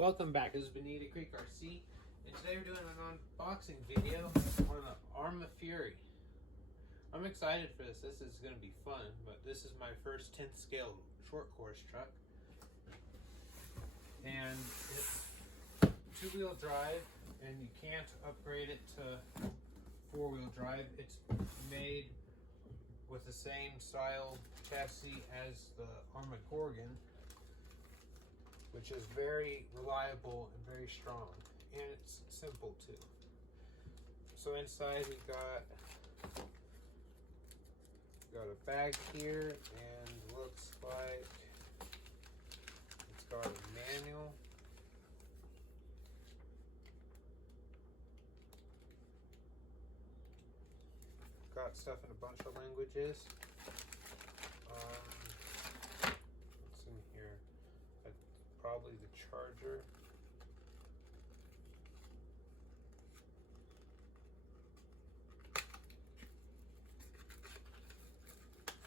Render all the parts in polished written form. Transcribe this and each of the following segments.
Welcome back. This is Benita Creek RC, and today we're doing an unboxing video on the Arrma Fury. I'm excited for this. This is going to be fun, but this is my first 10th scale short course truck, and it's two-wheel drive, and you can't upgrade it to four-wheel drive. It's made with the same style chassis as the Arrma Gorgon, which is very reliable and very strong, and it's simple too. So inside we got a bag here, and looks like it's got a manual. Got stuff in a bunch of languages. What's in here? Probably the charger.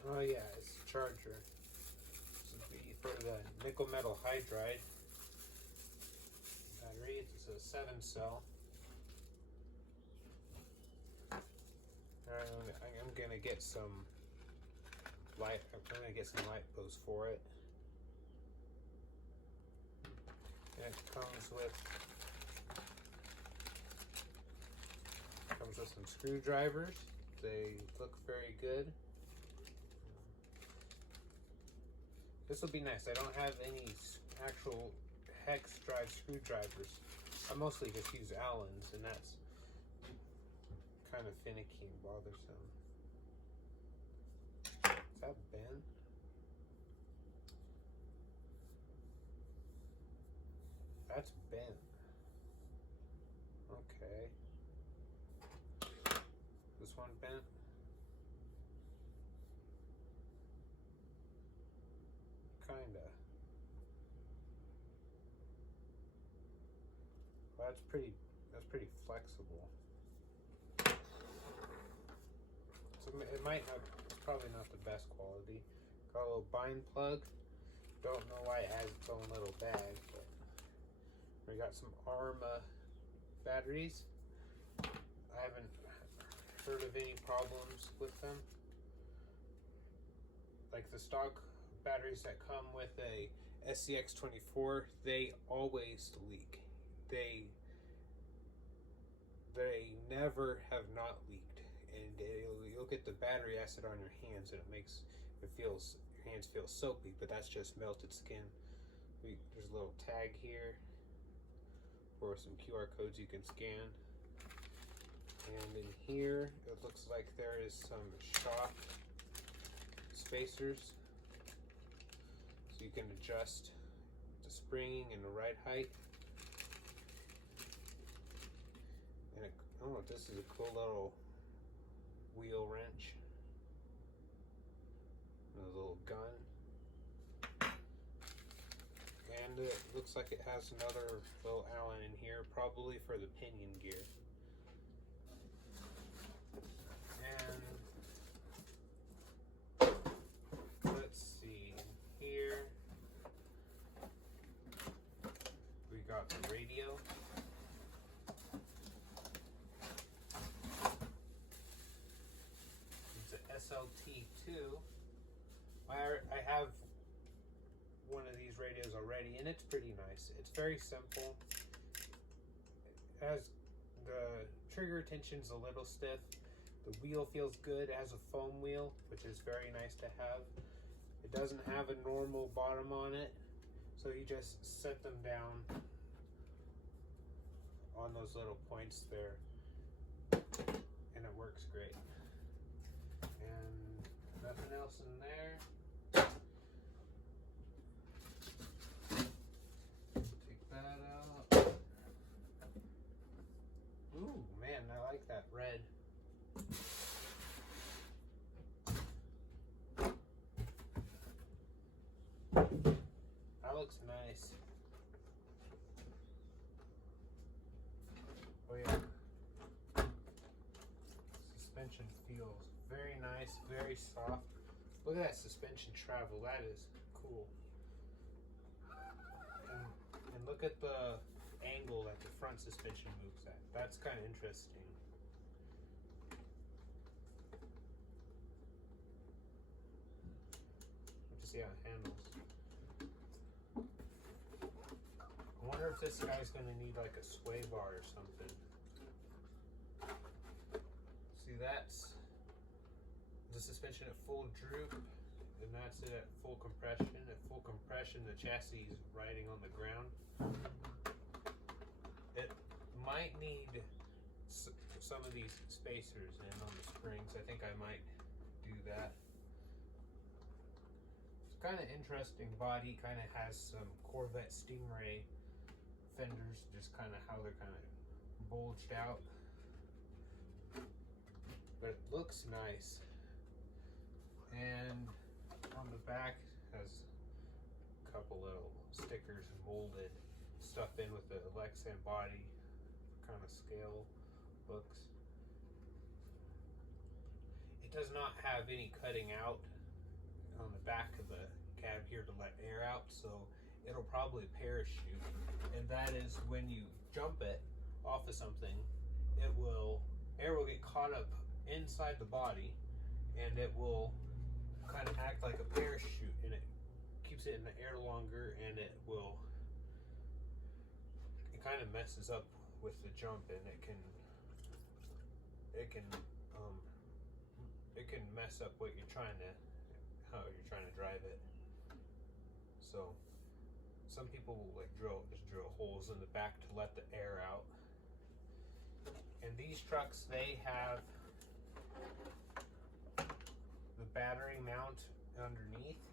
Oh yeah, it's the charger. This would be for the nickel metal hydride battery. It's a 7-cell. I'm gonna get some light. I'm gonna get some light posts for it. And it comes with some screwdrivers. They look very good. This will be nice. I don't have any actual hex drive screwdrivers. I mostly just use Allen's, and that's kind of finicky and bothersome. Is that bent? That's bent. Okay. This one bent? Kinda. Well, that's pretty flexible. So it might not, it's probably not the best quality. Got a little bind plug. Don't know why it has its own little bag, but we got some Arrma batteries. I haven't heard of any problems with them. Like the stock batteries that come with a SCX24, they always leak. They never have not leaked, and you'll get the battery acid on your hands, and your hands feel soapy, but that's just melted skin. There's a little tag here for some QR codes you can scan. And in here, it looks like there is some shock spacers, so you can adjust the springing and the ride height. And oh, this is a cool little wheel wrench. And a little gun. And it looks like it has another little Allen in here, probably for the pinion gear. And let's see, here we got the radio. It's an SLT2. I have one of these radios already, and it's pretty nice. It's very simple. It has the trigger tension's a little stiff. The wheel feels good. It has a foam wheel, which is very nice to have. It doesn't have a normal bottom on it, so you just set them down on those little points there, and it works great. And nothing else in there. That out. Ooh, man, I like that red. That looks nice. Oh yeah. Suspension feels very nice, very soft. Look at that suspension travel. That is cool. And look look at the angle that the front suspension moves at. That's kind of interesting. Let's see how it handles. I wonder if this guy's going to need like a sway bar or something. See, that's the suspension at full droop, and that's it at full compression. At full compression, the chassis is riding on the ground. It might need some of these spacers in on the springs. I think I might do that. It's kind of interesting body. Kind of has some Corvette Stingray fenders, just kind of how they're kind of bulged out. But it looks nice. And on the back has a couple little stickers molded stuff in with the Lexan body kind of scale books. It does not have any cutting out on the back of the cab here to let air out, so it'll probably parachute, and that is when you jump it off of something, air will get caught up inside the body, and it will kind of act like a parachute, and it keeps it in the air longer, and it kind of messes up with the jump, and it can mess up how you're trying to drive it. So some people will like just drill holes in the back to let the air out. And these trucks, they have the battery mount underneath.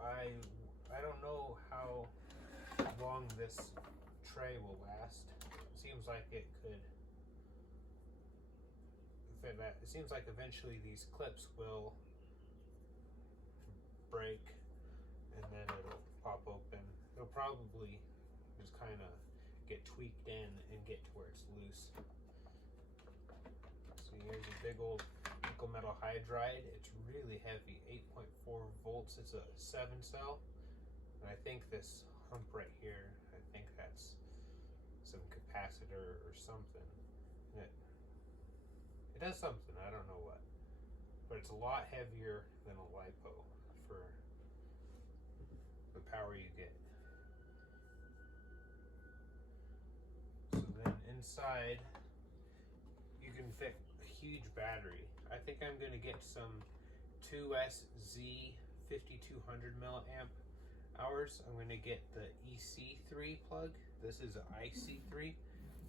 I don't know how long this tray will last. It seems like it could. It seems like eventually these clips will break, and then it'll pop open. It'll probably just kind of get tweaked in and get to where it's loose. So here's a big old nickel metal hydride. It's really heavy, 8.4 volts. It's a 7-cell. And I think this hump right here, I think that's some capacitor or something. It does something, I don't know what. But it's a lot heavier than a LiPo for the power you get. So then inside, you can fit a huge battery. I think I'm gonna get some 2SZ 5200 milliamp hours. I'm gonna get the EC3 plug. This is an IC3,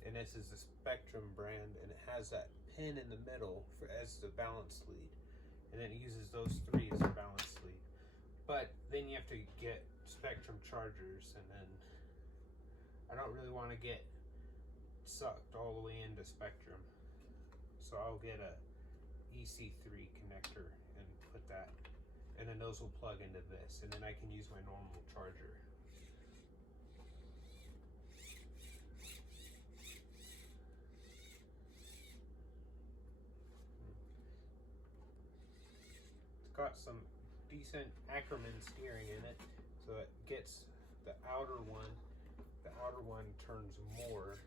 and this is the Spectrum brand, and it has that pin in the middle as the balance lead, and then it uses those three as a balance lead. But then you have to get Spectrum chargers, and then I don't really want to get sucked all the way into Spectrum, so I'll get a EC3 connector and put that, and then those will plug into this, and then I can use my normal charger. Got some decent Arrma steering in it, so it gets the outer one turns more.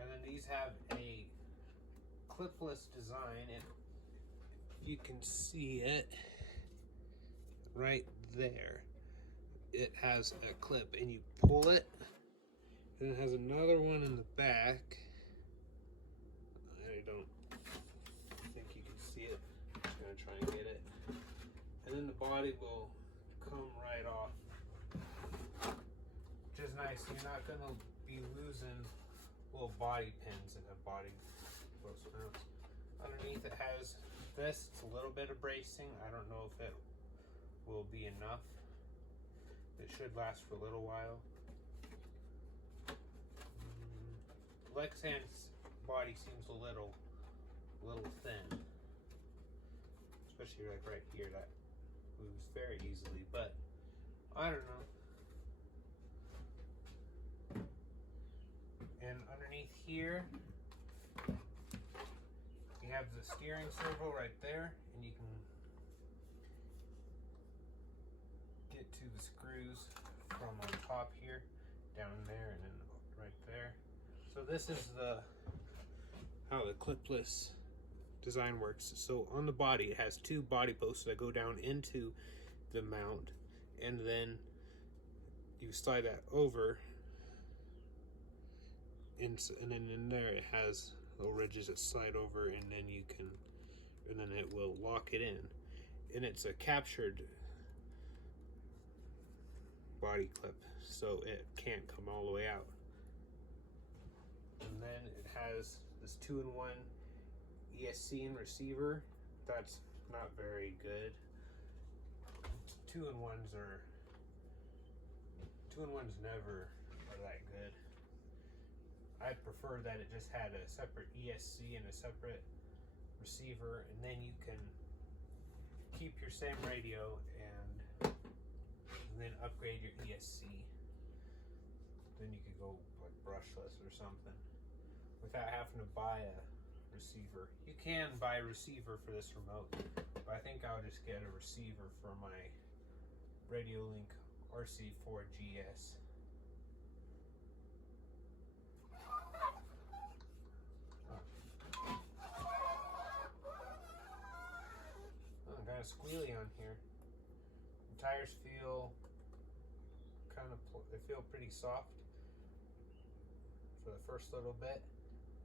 And then these have a clipless design, and if you can see it right there, it has a clip, and you pull it. And it has another one in the back. I don't think you can see it. I'm just gonna try and get it. And then the body will come right off, which is nice. You're not gonna be losing little body pins in a body close mounts. Underneath it has this. It's a little bit of bracing. I don't know if it will be enough. It should last for a little while. Lexan's body seems a little thin, especially like right here. That moves very easily, but I don't know. And underneath here, you have the steering servo right there, and you can get to the screws from on top here, down there, and then right there. So this is how the clipless design works. So on the body, it has two body posts that go down into the mount, and then you slide that over, and then in there it has little ridges that slide over, and then it will lock it in. And it's a captured body clip, so it can't come all the way out. And then it has this 2-in-1 ESC and receiver. That's not very good. 2-in-1s never are that good. I prefer that it just had a separate ESC and a separate receiver, and then you can keep your same radio and then upgrade your ESC. Then you could go like brushless or something without having to buy a receiver. You can buy a receiver for this remote, but I think I'll just get a receiver for my RadioLink RC4GS. Kind of squealy on here. The tires feel they feel pretty soft for the first little bit,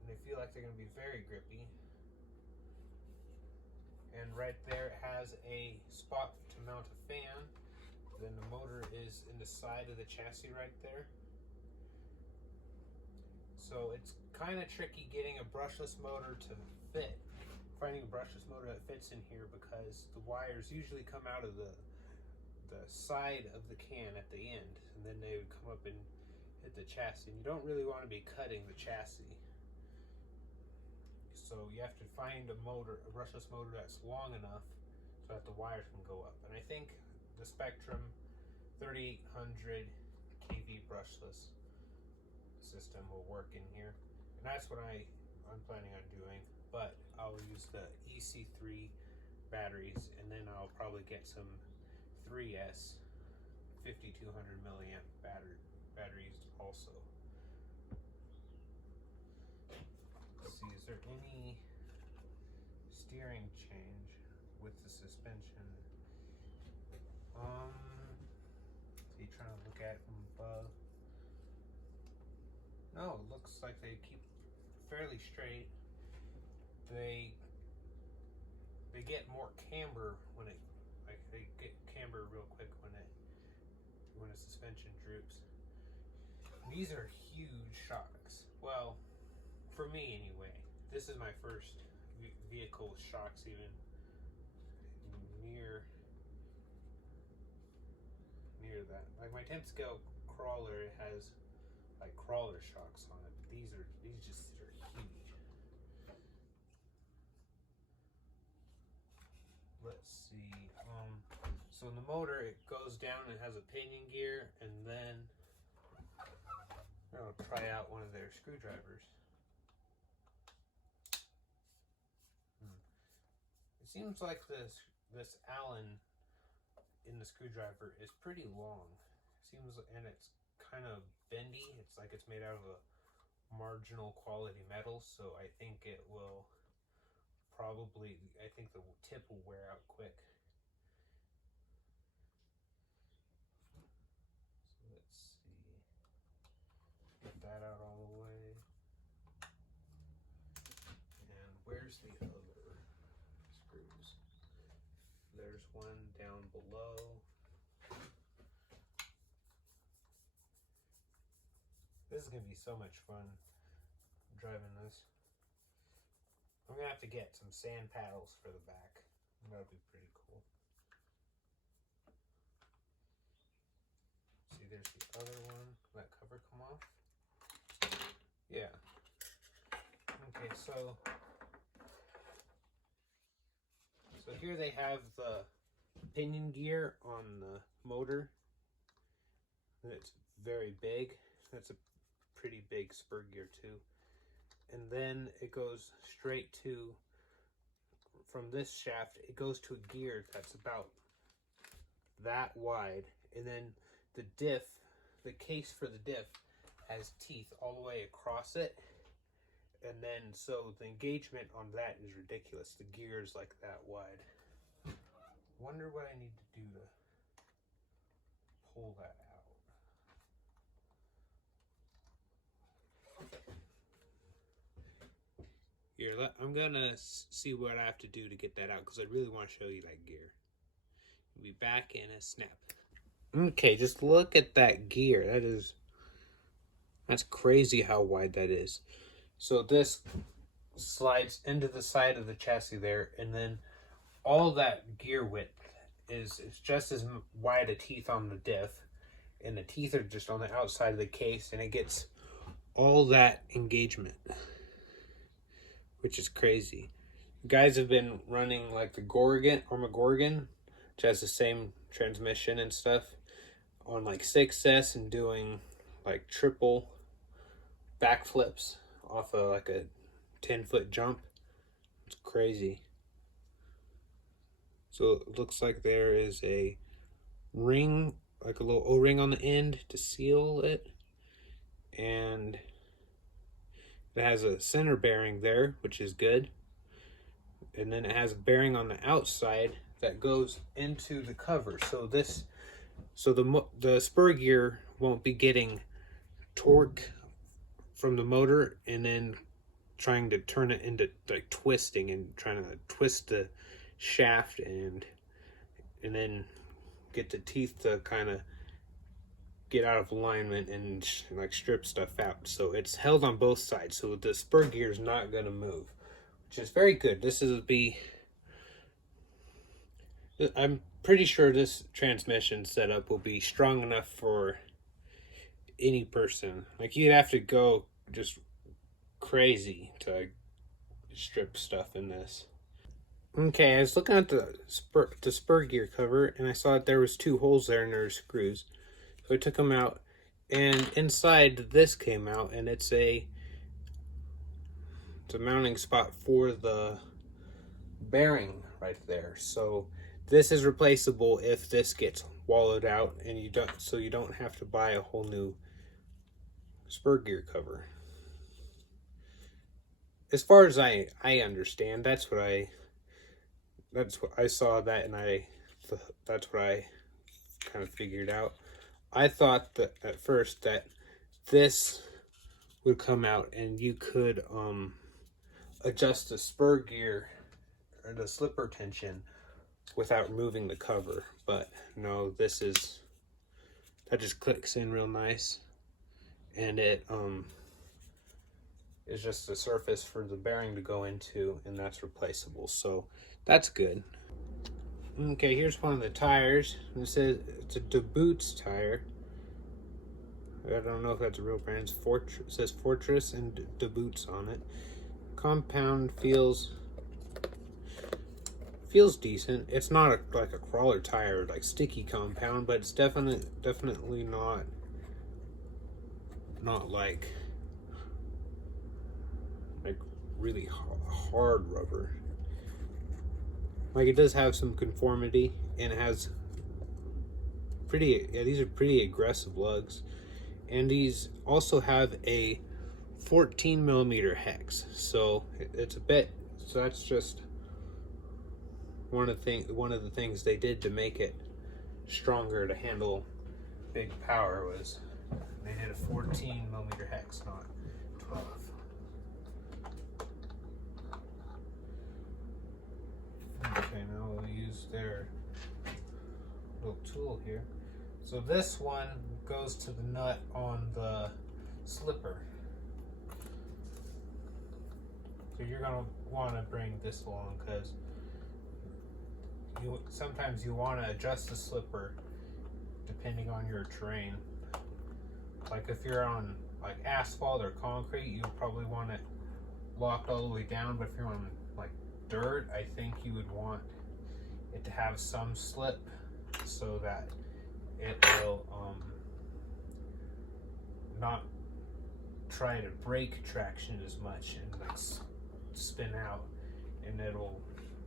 and they feel like they're going to be very grippy. And right there it has a spot to mount a fan. Then the motor is in the side of the chassis right there. So it's kind of tricky getting a brushless motor to fit. Finding a brushless motor that fits in here, because the wires usually come out of the side of the can at the end, and then they would come up and hit the chassis, and you don't really want to be cutting the chassis. So you have to find a brushless motor that's long enough so that the wires can go up. And I think the Spectrum 3800 kV brushless system will work in here, and that's what I'm planning on doing. But I'll use the EC3 batteries, and then I'll probably get some 3S 5200 milliamp batteries also. Let's see, is there any steering change with the suspension? See, trying to look at it from above. No, it looks like they keep fairly straight. They get more camber when they get camber real quick when the suspension droops. These are huge shocks. Well, for me anyway. This is my first vehicle with shocks even near that. Like my 10th scale crawler, it has like crawler shocks on it. But these are huge. Let's see. So in the motor, it goes down and has a pinion gear, and then I'll try out one of their screwdrivers. It seems like this Allen in the screwdriver is pretty long. And it's kind of bendy. It's like it's made out of a marginal quality metal, so I think it will I think the tip will wear out quick. So let's see. Get that out all the way. And where's the other screws? There's one down below. This is going to be so much fun driving this. I'm going to have to get some sand paddles for the back. That'll be pretty cool. See, there's the other one. Will that cover come off? Yeah. Okay, so here they have the pinion gear on the motor. And it's very big. That's a pretty big spur gear too. And then it goes straight to from this shaft, it goes to a gear that's about that wide, and then the diff, the case for the diff, has teeth all the way across it, and then so the engagement on that is ridiculous. The gear is like that wide. Wonder what I need to do to pull that out. Here, I'm gonna see what I have to do to get that out, because I really want to show you that gear. We'll be back in a snap. Okay, just look at that gear. That's crazy how wide that is. So this slides into the side of the chassis there, and then all that gear width is just as wide a teeth on the diff, and the teeth are just on the outside of the case, and it gets all that engagement, which is crazy. Guys have been running like the Arrma Gorgon, which has the same transmission and stuff, on like 6S, and doing like triple backflips off of like a 10-foot jump. It's crazy. So it looks like there is a ring, like a little O-ring on the end to seal it, and it has a center bearing there, which is good, and then it has a bearing on the outside that goes into the cover. So the spur gear won't be getting torque from the motor and then trying to turn it into like twisting and trying to twist the shaft and then get the teeth to kind of get out of alignment and like strip stuff out. So it's held on both sides, so the spur gear is not going to move, which is very good. I'm pretty sure this transmission setup will be strong enough for any person. Like, you'd have to go just crazy to strip stuff in this. Okay, I was looking at the spur gear cover, and I saw that there was 2 holes there and there were screws. So I took them out, and inside this came out, and it's a mounting spot for the bearing right there. So this is replaceable if this gets wallowed out, and you don't have to buy a whole new spur gear cover. As far as I understand, that's what I saw that, and that's what I kind of figured out. I thought that at first that this would come out and you could adjust the spur gear or the slipper tension without removing the cover, but no, that just clicks in real nice, and it is just a surface for the bearing to go into, and that's replaceable, so that's good. Okay, here's one of the tires. It says it's a DeBoots tire. I don't know if that's a real brand. It says Fortress and DeBoots on it. Compound feels decent. It's not like a crawler tire, like sticky compound, but it's definitely not like really hard rubber. Like, it does have some conformity, and it has these are pretty aggressive lugs, and these also have a 14mm hex, so it's a bit, so that's just one of the things they did to make it stronger to handle big power, was they did a 14mm hex, not 12. Okay, now we'll use their little tool here. So this one goes to the nut on the slipper. So you're going to want to bring this along, because sometimes you want to adjust the slipper depending on your terrain. Like, if you're on like asphalt or concrete, you'll probably want it locked all the way down, but if you're on like dirt, I think you would want it to have some slip so that it will not try to break traction as much and like spin out, and it'll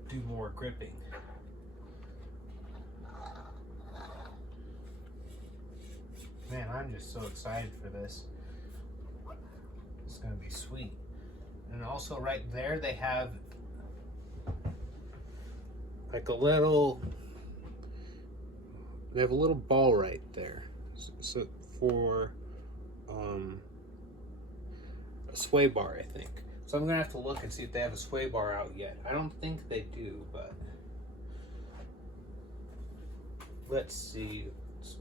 do more gripping. Man, I'm just so excited for this. It's gonna be sweet. And also right there they have like a little, they have a little ball right there. So for a sway bar, I think. So I'm gonna have to look and see if they have a sway bar out yet. I don't think they do, but let's see. Let's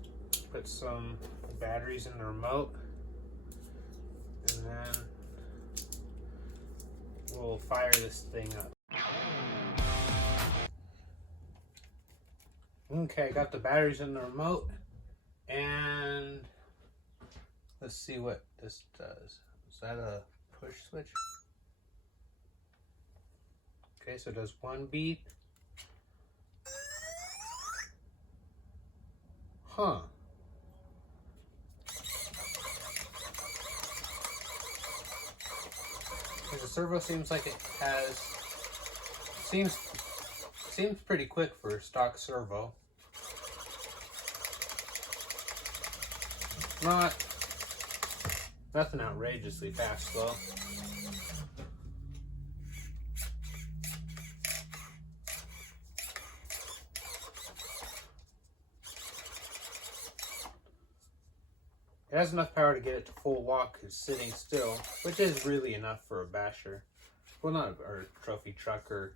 put some batteries in the remote, and then we'll fire this thing up. Okay, got the batteries in the remote, and let's see what this does. Is that a push switch? Okay, so it does one beat. Huh. The servo seems like it has, seems pretty quick for stock servo. Nothing outrageously fast though. It has enough power to get it to full walk sitting still, which is really enough for a basher. Well, not a trophy truck, or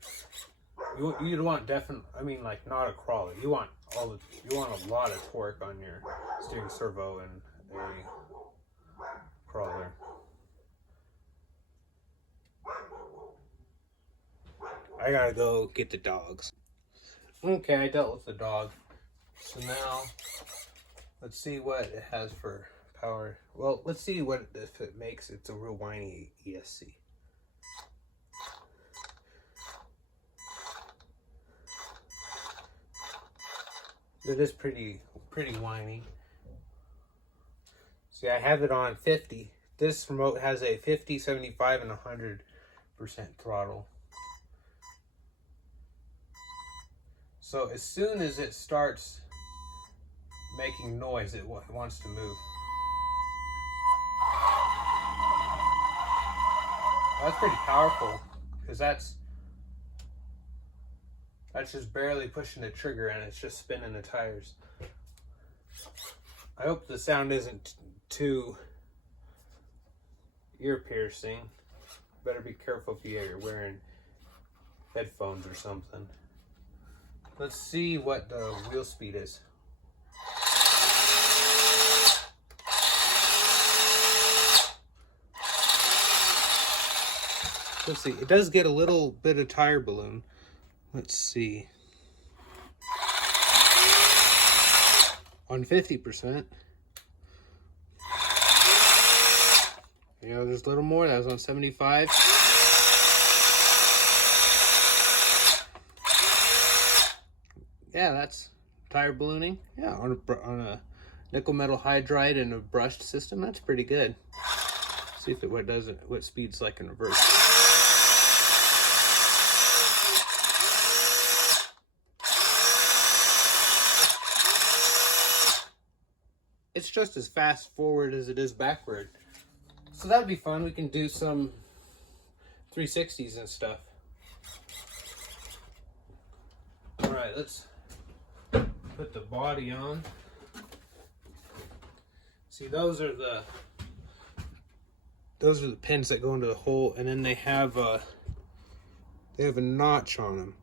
you'd want like not a crawler. You want a lot of torque on your steering servo and a crawler. I gotta go get the dogs. Okay, I dealt with the dog. So now let's see what it has for power. Well, let's see what if it makes it's a real whiny ESC. It is pretty whiny. See, I have it on 50. This remote has a 50, 75, and 100% throttle. So as soon as it starts making noise, it wants to move. That's pretty powerful, because that's just barely pushing the trigger and it's just spinning the tires. I hope the sound isn't too ear piercing. Better be careful if you're wearing headphones or something. Let's see what the wheel speed is. Let's see, it does get a little bit of tire balloon. Let's see. On 50%. Yeah, there's a little more. That was on 75. Yeah, that's tire ballooning. Yeah, on a nickel metal hydride and a brushed system, that's pretty good. Let's see if what speed's like in reverse. It's just as fast forward as it is backward. So that'd be fun. We can do some 360s and stuff. All right, let's put the body on. See, those are the pins that go into the hole, and then they have a notch on them,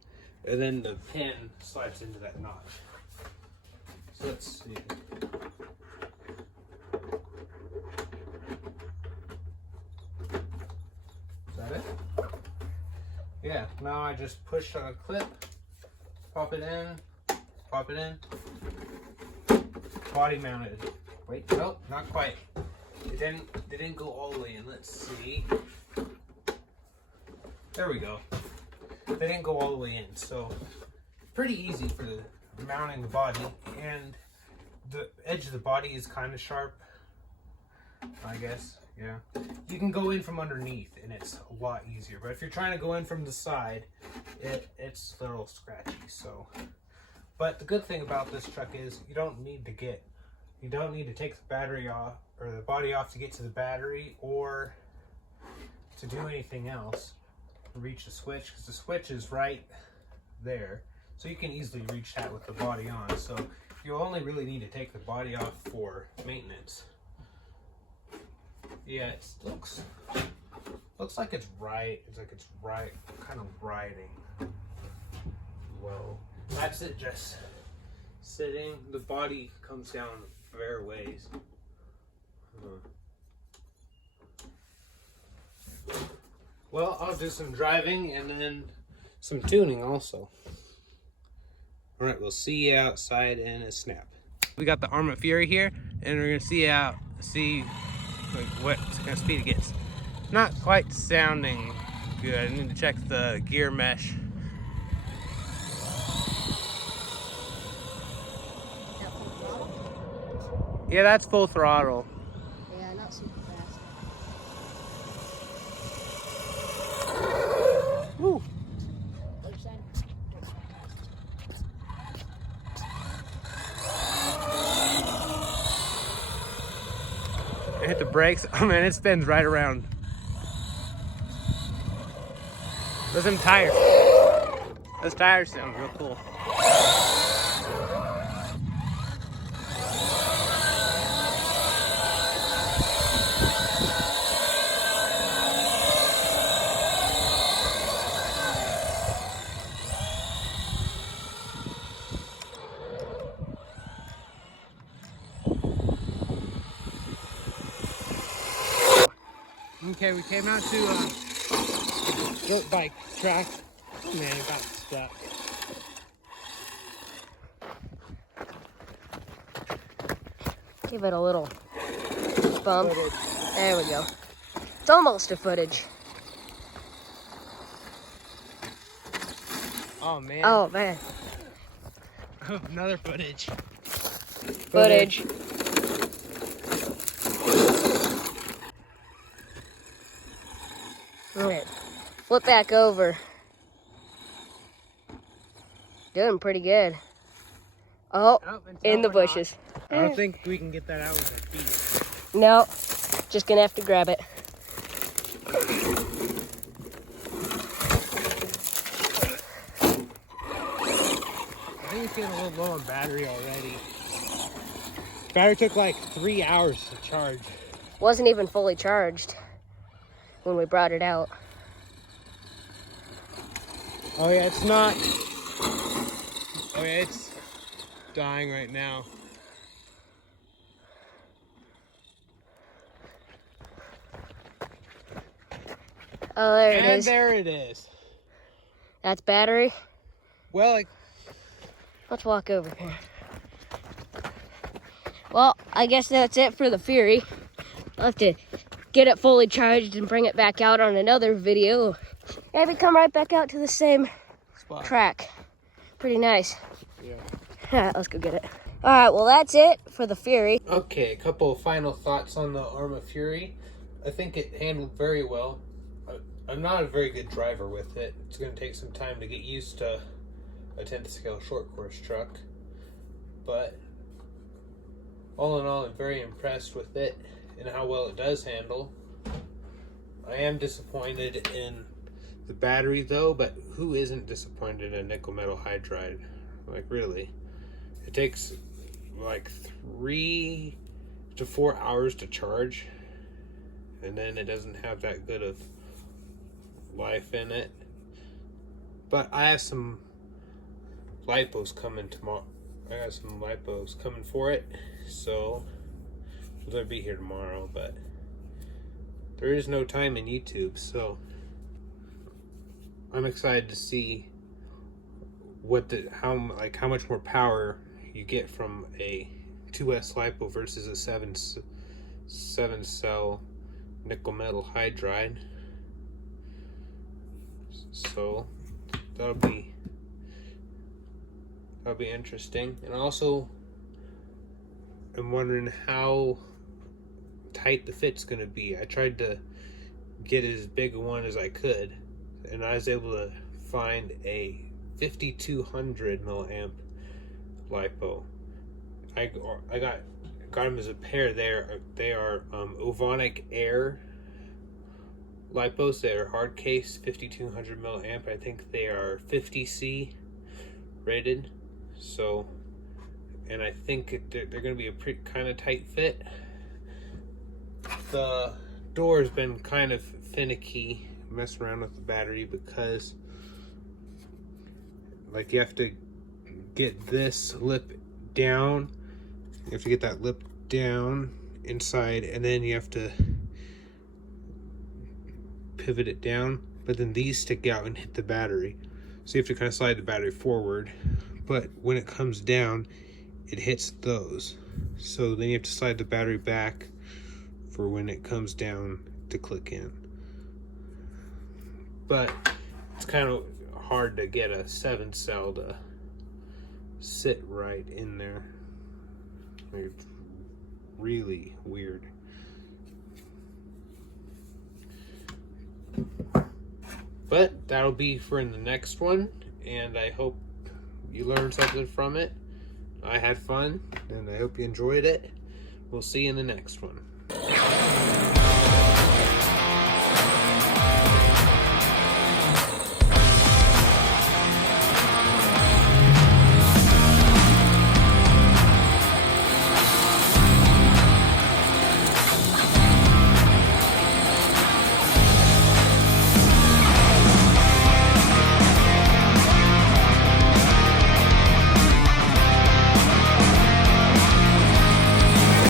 and then the pin slides into that notch. So let's see. Yeah, now I just push on a clip, pop it in, body mounted. Wait, nope, not quite. They didn't go all the way in. Let's see. There we go. They didn't go all the way in, so pretty easy for mounting the body, and the edge of the body is kind of sharp, I guess. Yeah. You can go in from underneath and it's a lot easier. But if you're trying to go in from the side, it's a little scratchy. So, but the good thing about this truck is you don't need to take the battery off or the body off to get to the battery or to do anything else. Reach the switch, because the switch is right there. So you can easily reach that with the body on. So you only really need to take the body off for maintenance. Yeah, it looks like it's right. It's like it's right, kind of riding. Well, that's it. Just sitting. The body comes down fair ways. Well, I'll do some driving and then some tuning also. All right, we'll see you outside in a snap. We got the Arrma Fury here, and we're gonna see like what kind of speed it gets. Not quite sounding good. I need to check the gear mesh. Yeah, that's full throttle. Yeah, not super fast. Woo. Other side. I hit the brakes. Oh man, it spins right around. Those tires. Those tires sound real cool. Okay, we came out to a dirt bike track. Oh man, it got stuck. Give it a little bump. There we go. It's almost a footage. Oh man. Oh man. Another footage. Footage. Alright. Flip back over. Doing pretty good. Oh, in the bushes. I don't think we can get that out with our feet. No, just gonna have to grab it. I think it's getting a little low on battery already. Battery took like 3 hours to charge. Wasn't even fully charged when we brought it out. Oh yeah, it's not. Oh yeah, it's dying right now. Oh, there it is. And there it is. That's battery. Well, Let's walk over here. Well, I guess that's it for the Fury. I'll have to get it fully charged and bring it back out on another video. Maybe come right back out to the same track. Pretty nice. Yeah. Alright, let's go get it. Alright, well that's it for the Fury. Okay, a couple of final thoughts on the Arrma Fury. I think it handled very well. I'm not a very good driver with it. It's going to take some time to get used to a 10th scale short course truck. But all in all, I'm very impressed with it and how well it does handle. I am disappointed in the battery though, but who isn't disappointed in nickel metal hydride? Like really. It takes like 3 to 4 hours to charge, and then it doesn't have that good of life in it. But I have some lipos coming tomorrow. I have some lipos coming for it, so they'll be here tomorrow. But there is no time in YouTube, so I'm excited to see how much more power you get from a 2S lipo versus a 7 cell nickel metal hydride. So that'll be interesting. And also I'm wondering how tight the fit's going to be. I tried to get as big a one as I could, and I was able to find a 5200 milliamp LiPo. I got them as a pair there. They are Ovonic Air LiPos. They are hard case 5200 milliamp. I think they are 50C rated. So, and I think they're going to be a pretty kind of tight fit. The door has been kind of finicky messing around with the battery because, like, you have to get this lip down. You have to get that lip down inside, and then you have to pivot it down. But then these stick out and hit the battery, so you have to kind of slide the battery forward. But when it comes down, it hits those. So then you have to slide the battery back for when it comes down to click in. But it's kind of hard to get a 7-cell to sit right in there. It's really weird. But that'll be for in the next one, and I hope you learned something from it. I had fun, and I hope you enjoyed it. We'll see you in the next one.